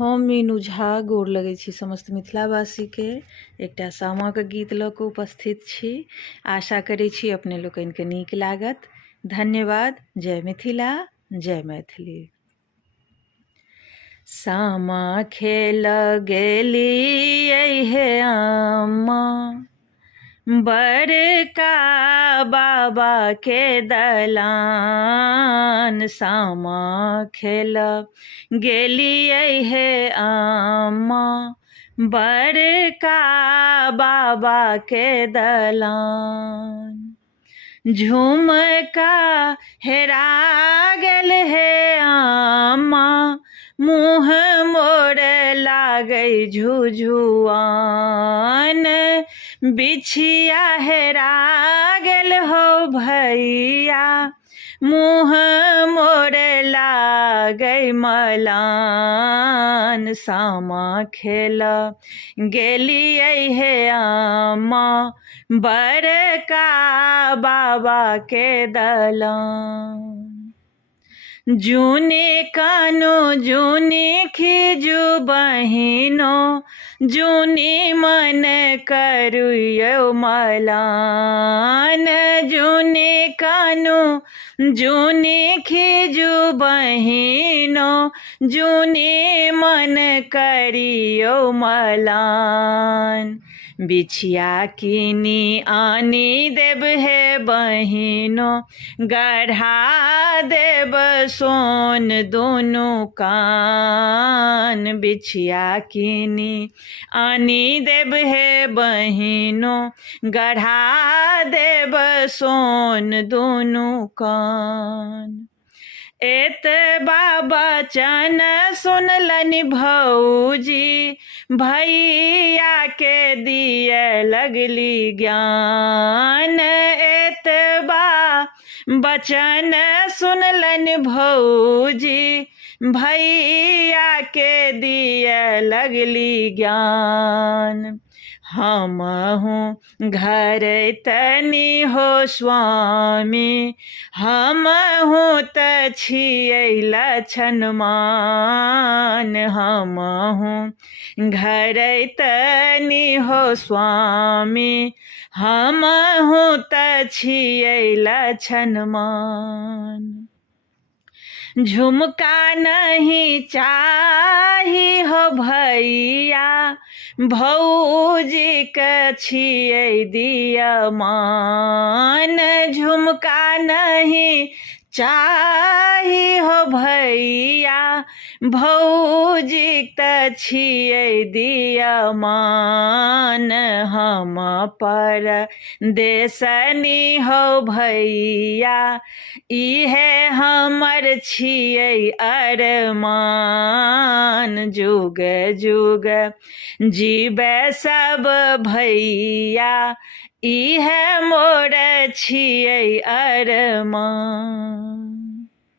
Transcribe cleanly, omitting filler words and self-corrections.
हम मीनू झा गोर लगै छी समस्त मिथिलावासीके। एकटा सामाके गीत लऽ कऽ उपस्थित छी। आशा करै छी अपने लोकनिके नीक लागत। धन्यवाद। जय मिथिला, जय मैथिली। सामा खेल गेलियै हे अम्मा, बड़का बाबा के दलान। सामा खेल गेलियै हे अम्मा, बड़का बाबा के दलान। झुमका हेरा गेल हे अम्मा, मुँह मोर लागै झुझुआन। बिछिया हेरा गेल हो भैया, मुँह मोर लागै मलान। सामा खेल गेलियै हे अम्मा, बड़का बाबा के दलान। जूनी कानो जूनी खिजू बहिनो, जूनी मन करुयौ मलान। जूनी कानो जूनी खिजू बहिनो, जूनी मन करियौ मलान। बिछिया कीनी आनी देब हे बहिनो, गढ़ा देब सोन दुनू कान। बिछिया कीनी आनी देब हे बहिनो, गढ़ा देब सोन दुनू कान। एतबा बचन सुनलनि भौजी, भैया के दिए लगली ज्ञान। एतबा बचन सुनलनि भौजी, भैया के दिए लगली ज्ञान। हमहूँ घर तनी हो स्वामी, हमहूँ तऽ छियै लछनमान। हमहूँ घर तनी हो स्वामी, हमहूँ तऽ छियै लछनमान। झुमका नहीं चाही हो भैया, भौजी के छियै दियमान। झुमका नहीं चाही हो भैया, भौजी तऽ छियै दियमान। हम परदेशनी हो भैया, इहे हमर छियै अरमान। जुग जुग जीबै सब भैया, इहे मोर छियै अरमान।